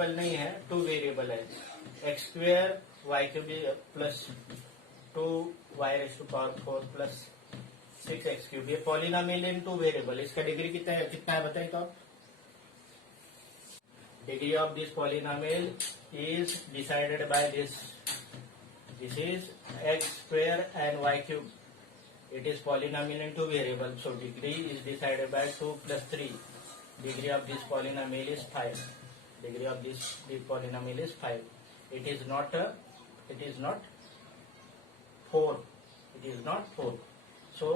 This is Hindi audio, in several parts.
वेरिएबल नहीं है, टू वेरिएबल है। X square Y cube plus 2y⁴ plus 6x³ ये पॉलिनोमियल इन टू वेरिएबल। इसका डिग्री कितना है बताइए तो। Degree of this polynomial is decided by this is x² and y³। It is polynomial in two variables, so degree is decided by 2 plus 3. Degree of this polynomial is 5. Degree of this polynomial is 5. It is not 4. It is not 4. So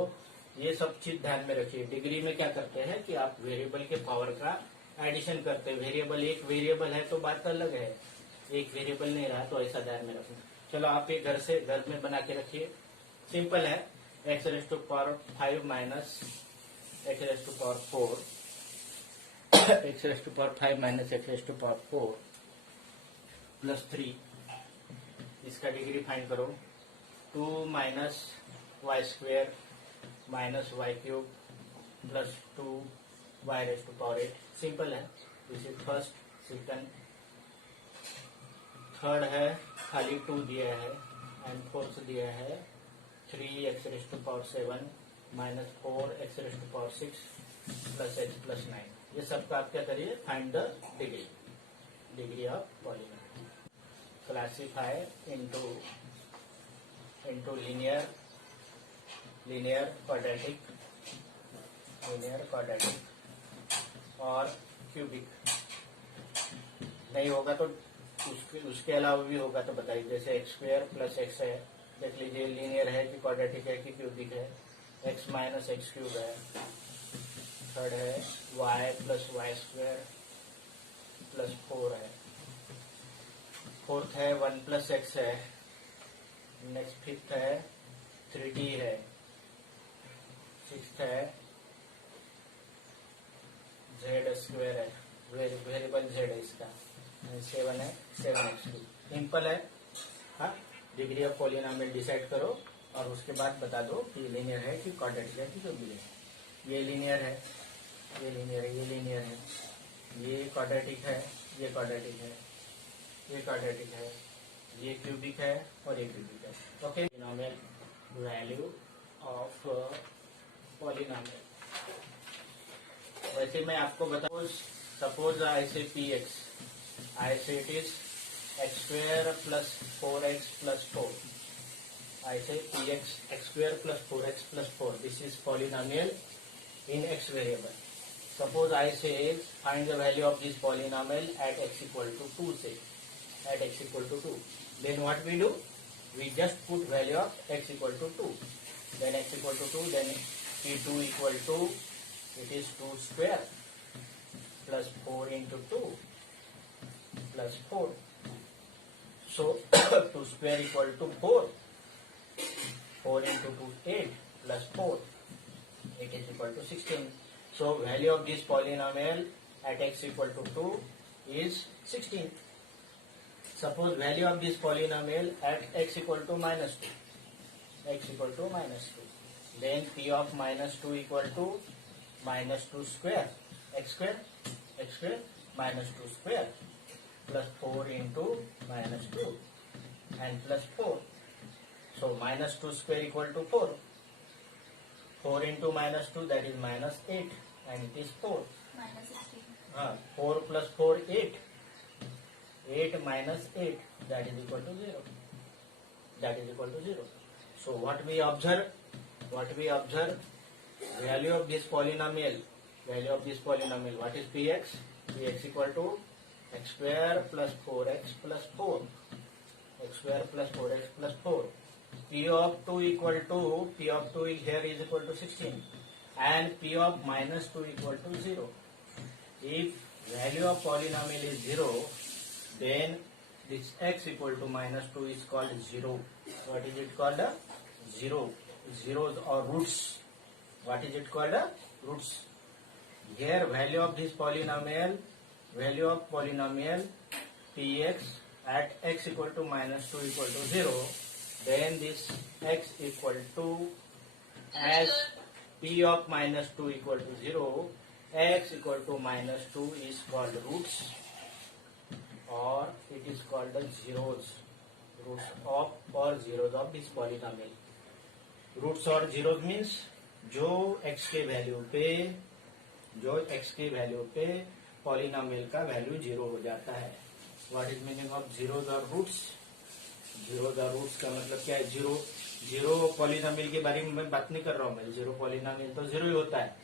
ये सब चीज ध्यान में रखिए। डिग्री में क्या करते हैं कि आप वेरिएबल के पावर का एडिशन करते हैं। वेरिएबल एक वेरिएबल है तो बात अलग है, एक वेरिएबल नहीं रहा तो ऐसा ध्यान में रखना। चलो आप ये घर में बना के रखिए। सिंपल है, x⁵ minus x⁴ x⁵ minus x⁴ plus 3 इसका डिग्री फाइंड करो। 2 minus y² minus y³ plus 2y⁴ simple है। This is first. Second, third है खाली 2 दिया है एंड फोर्थ दिया है 3x⁴ minus 4x⁴ plus x plus 9। ये सब का आप क्या करिए, find the degree of polynomial. Classify into linear quadratic और क्यूबिक। नहीं होगा तो उसके अलावा भी होगा तो बताइए। जैसे x² प्लस x है, देख लीजिए लीनियर है कि क्वाड्रेटिक है कि क्यूबिक है। x माइनस x³ है। थर्ड है y प्लस y² प्लस 4 है। फोर्थ है 1 प्लस x है। नेक्स्ट फिफ्थ है 3d है। सिक्स्थ है z² है, वेरिएबल z है इसका। 7 है 7x³। सिंपल है। हाँ, डिग्री ऑफ पॉलिनोमियल डिसाइड करो और उसके बाद बता दो कि लीनियर है कि क्वाड्रेटिक है कि जो भी है। ये लीनियर है, ये लीनियर है, ये लीनियर है, ये क्वाड्रेटिक है, ये क्वाड्रेटिक है, ये क्वाड्रेटिक है, ये क्यूबिक है और ये क्यूबिक है। Okay, polynomial value of polynomial. वैसे मैं आपको बताऊं, सपोज ऐसे px, ऐसे it is x² plus 4x plus 4। ऐसे px x² plus 4x plus 4। This is polynomial in x variable. Suppose I say find the value of this polynomial at x=2 say, at x=2. Then what we do? We just put value of x=2. Then x=2, then p2 equal to, it is 2 square plus 4 into 2 plus 4. So 2 square equal to 4. 4 into 2 8 plus 4. 8 is equal to 16. So value of this polynomial at x=2 is 16. Suppose value of this polynomial at x=-2. x=-2. Then p of -2 equal to -2 square. x² minus 2 square plus 4 into -2 and plus 4. So -2 square equal to 4. 4 into -2 that is -8 and it is 4. -16. 4 plus 4 8. 8 minus 8 that is equal to 0. That is equal to 0. So what we observe? Value of this polynomial. What is px? Px equal to x² plus 4x plus 4. x² plus 4x plus 4. P of 2 equal to, P of 2 here is equal to 16 and P of -2 equal to 0. If value of polynomial is 0, then this x equal to -2 is called 0. What is it called? 0. Zeros or roots. What is it called? Roots. Here value of this polynomial, px at x equal to -2 equal to 0, then this x equal to, as p of -2 equal to 0, x equal to -2 is called roots. or it is called the zeros, roots of or zeros of this polynomial. Roots और zeros means जो x के वैल्यू पे पॉलिनोमियल का वैल्यू 0 हो जाता है. What is meaning of zeros और roots? zeros और roots का मतलब क्या है? जीरो पॉलिनोमियल के बारे में मैं बात नहीं कर रहा हूँ. मैं जीरो पॉलिनोमियल तो जीरो ही होता है.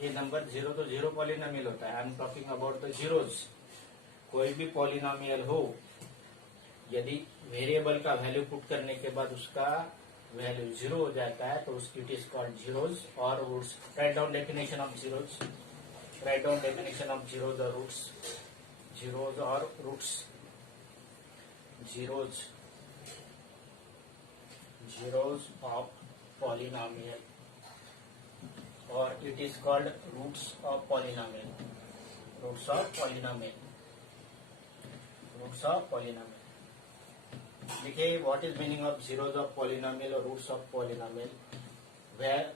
ये नंबर जीरो तो जीरो पॉलिनोमियल होता है. I am talking about the zeros. कोई भी पॉलिनोमियल हो, यदि वेरिएबल का वैल्यू पुट करने के बाद उसका वैल्यू 0 हो जाता है तो उसकी इट इज कॉल्ड जीरोज और roots. Write down definition of zeros. Write down definition of zeros और रूट्स. जीरोज और roots. zeros of polynomial or it is called roots of polynomial. Roots of polynomial. देखिए what is meaning of zeros of polynomial or roots of polynomial? Where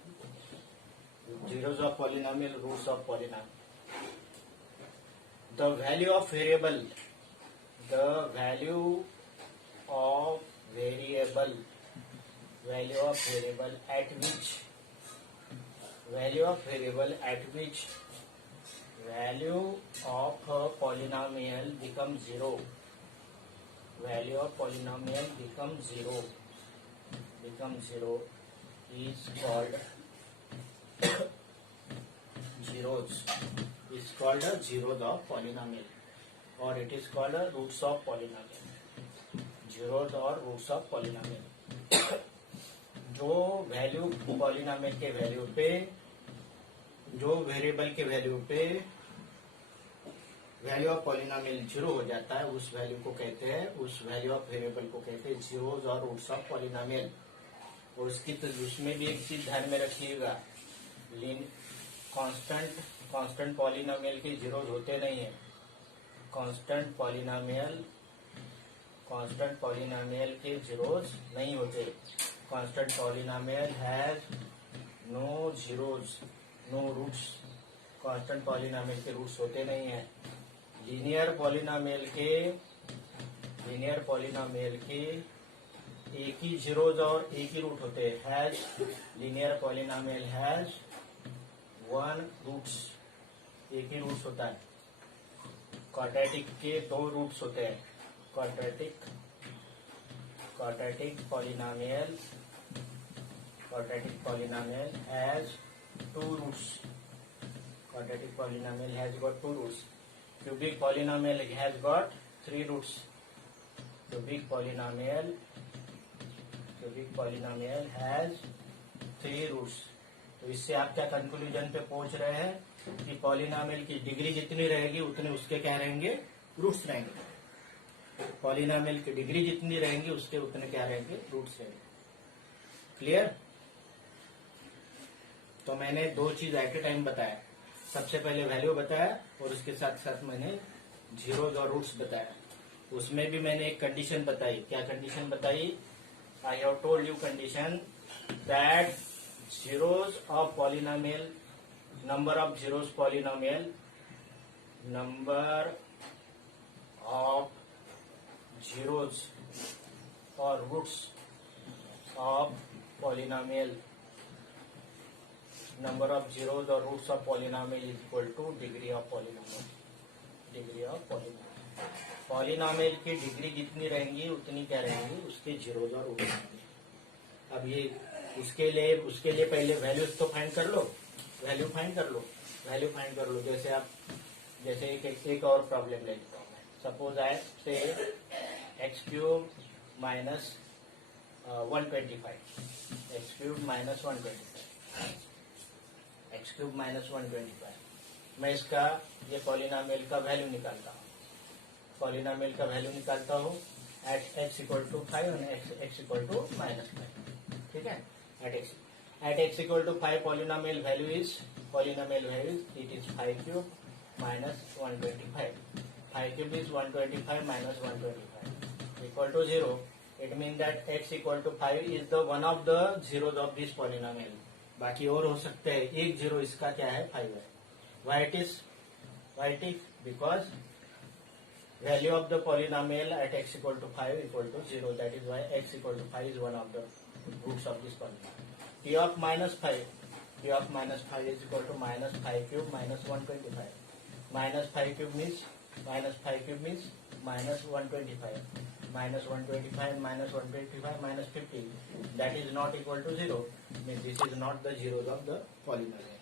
zeros of polynomial, roots of polynomial. The value of variable at which value of a polynomial becomes zero. Value of polynomial becomes zero is called zeros. Is called a zeros of polynomial or it is called a roots of polynomial. Zeros or roots of polynomial. जो वैल्यू पॉलिनोमियल के वैल्यू पे, जो वेरिएबल के वैल्यू पे वैल्यू ऑफ पॉलिनोमियल 0 हो जाता है, उस वैल्यू को कहते हैं, उस वैल्यू ऑफ वेरिएबल को कहते हैं जीरोज और रूट्स ऑफ पॉलिनोमियल. और उसकी तो उसमें भी एक चीज ध्यान में रखिएगा, कांस्टेंट पॉलिनोमियल के जीरोज होते नहीं है. कांस्टेंट पॉलिनोमियल के जीरोज नहीं होते. Constant polynomial has no zeros, no roots. Constant polynomial के roots होते नहीं है. लीनियर पॉलिनोमियल के एक ही zeros और एक ही रूट होते हैं. Linear polynomial has one roots, एक ही रूट्स होता है. क्वाड्रेटिक के दो रूट्स होते हैं. Quadratic polynomial has two roots. Quadratic polynomial has got two roots. Cubic polynomial has got three roots. Cubic polynomial has three roots. तो इससे आप क्या कंक्लूजन पे पहुंच रहे हैं कि पॉलिनोमियल की डिग्री जितनी रहेगी उतने उसके क्या रहेंगे? रूट्स रहेंगे. पॉलिनोमियल की डिग्री जितनी रहेंगी उसके उतने क्या रहेंगे? रूट्स रहेंगे. क्लियर? तो मैंने दो चीज एट ए टाइम बताया. सबसे पहले वैल्यू बताया और उसके साथ साथ मैंने जीरोज और रूट्स बताया. उसमें भी मैंने एक कंडीशन बताई. क्या कंडीशन बताई? I have told you condition that zeros of polynomial, number of zeros polynomial, number of zeros or roots of polynomial, number of zeros or roots of polynomial is equal to degree of polynomial. Polynomial की डिग्री जितनी रहेंगी उतनी क्या रहेंगी? उसके जीरोज और रूट्स रहेंगे. अब ये उसके लिए पहले वैल्यूज तो फाइंड कर लो. वैल्यू फाइंड कर लो. जैसे एक और प्रॉब्लम ले लेता हूँ मैं. सपोज आई से x³ माइनस 125. x³ minus 125. मैं इसका ये पॉलिनोमियल का वैल्यू निकालता हूँ. एट x इक्वल टू 5 और x इक्वल टू -5. ठीक है. At x equal to 5 polynomial value is it is 5³ minus 125. 5³ is 125 minus 125 equal to 0. It means that x equal to 5 is the one of the zeros of this polynomial. बाकी और हो सकते हैं. एक जीरो इसका क्या है? 5 है. Why it is? Because value of the polynomial at x equal to 5 equal to 0. That is why x equal to 5 is one of the roots of this polynomial. T of minus 5. T of minus 5 is equal to minus 5 cube minus 125. Minus 5 cube means minus 5 cube means minus 125. Minus 125 minus 125 minus 50. That is not equal to 0. Means this is not the zeros of the polynomial.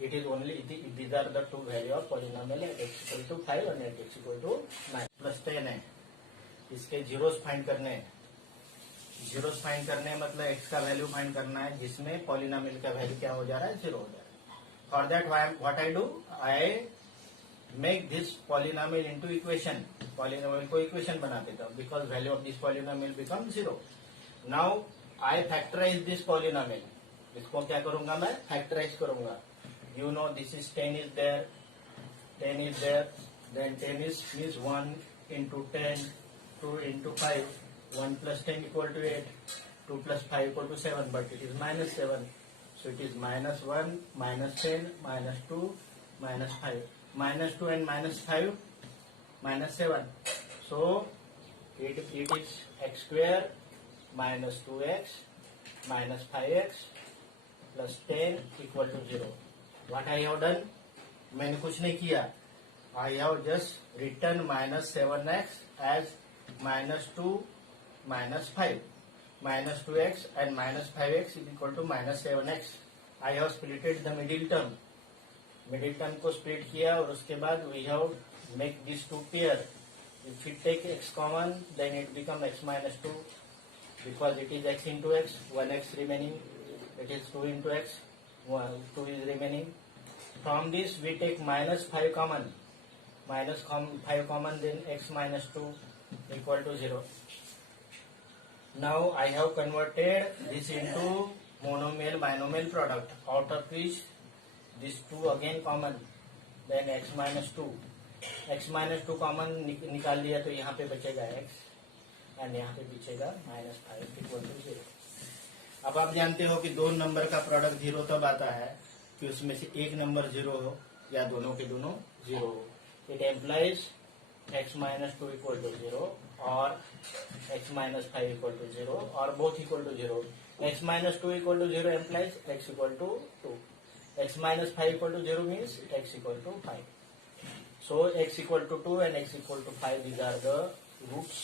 It is only these are the two value of polynomial at x equal to 5 and at x equal to 9 plus 10 है. इसके जीरोस फाइंड करने हैं. जीरोस फाइंड करने मतलब x का वैल्यू फाइंड करना है जिसमें पॉलिनोमियल का वैल्यू क्या हो जा रहा है, 0 हो जा रहा है. For that what I do, I make this polynomial into equation. Polynomial को इक्वेशन बना देता हूँ because value of this polynomial become 0. Now I factorise this polynomial. इसको क्या करूंगा मैं, फैक्टराइज करूंगा. You know this is 10 is there, 10 is there, then 10 is means 1 into 10, 2 into 5, 1 plus 10 equal to 8, 2 plus 5 equal to 7, but it is minus 7. So it is minus 1, minus 10, minus 2, minus 5. Minus 2 and minus 5, minus 7. So it is x square minus 2x minus 5x plus 10 equal to 0. What I have done, मैंने कुछ नहीं किया. I have just written minus 7x as minus 2 minus 5. Minus 2x and minus 5x is equal to minus 7x. I have splitted the middle term. Middle term को split किया और उसके बाद we have make these two pair. If we take x common, then it become x minus 2 because it is x into x, 1x remaining. It is 2 into x. 2 is remaining. From this we take minus 5 common. Minus 5 common, then x minus 2 equal to 0. Now I have converted this into monomial binomial product, out of which these two again common. Then x minus 2. x minus 2 common निकाल लिया तो यहाँ पे बचेगा x and यहाँ पे बचेगा minus 5 equal to 0. अब आप जानते हो कि दो नंबर का प्रोडक्ट 0 तब आता है कि उसमें से एक नंबर 0 हो या दोनों के दोनों 0 हो. It implies x minus 2 equal to 0 और x माइनस 5 इक्वल टू 0 और both equal to 0. x minus 2 equal to 0 implies x equal to 2. x minus 5 equal to 0 means x equal to 5. So x equal to 2 and x equal to 5, these are the roots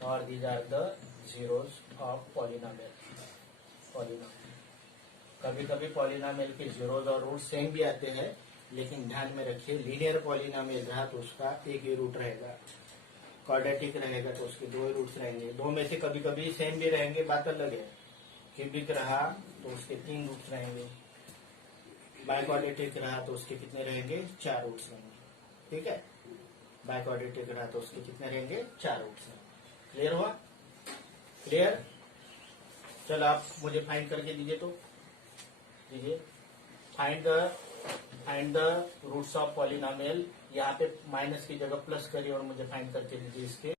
or these are the zeros of polynomial. कभी कभी पॉलिनोमियल के जीरोज और रूट सेम भी आते हैं, लेकिन ध्यान में रखिए लीनियर पॉलिनोमियल रहा तो उसका एक ही रूट रहेगा. क्वाड्रेटिक रहेगा तो उसके दो ही रूट्स रहेंगे. दो में से कभी कभी सेम भी रहेंगे, बात अलग है. क्यूबिक रहा तो उसके 3 रूट्स रहेंगे. बाइक्वाड्रेटिक रहा तो उसके कितने रहेंगे, 4 रूट्स रहेंगे. ठीक है, बाइक्वाड्रेटिक रहा तो उसके कितने रहेंगे, 4 रूट्स रहेंगे. क्लियर हुआ? क्लियर. चलो आप मुझे फाइंड करके दीजिए तो दीजिए. Find the roots of polynomial. यहाँ पे माइनस की जगह प्लस करिए और मुझे फाइंड करके दीजिए इसके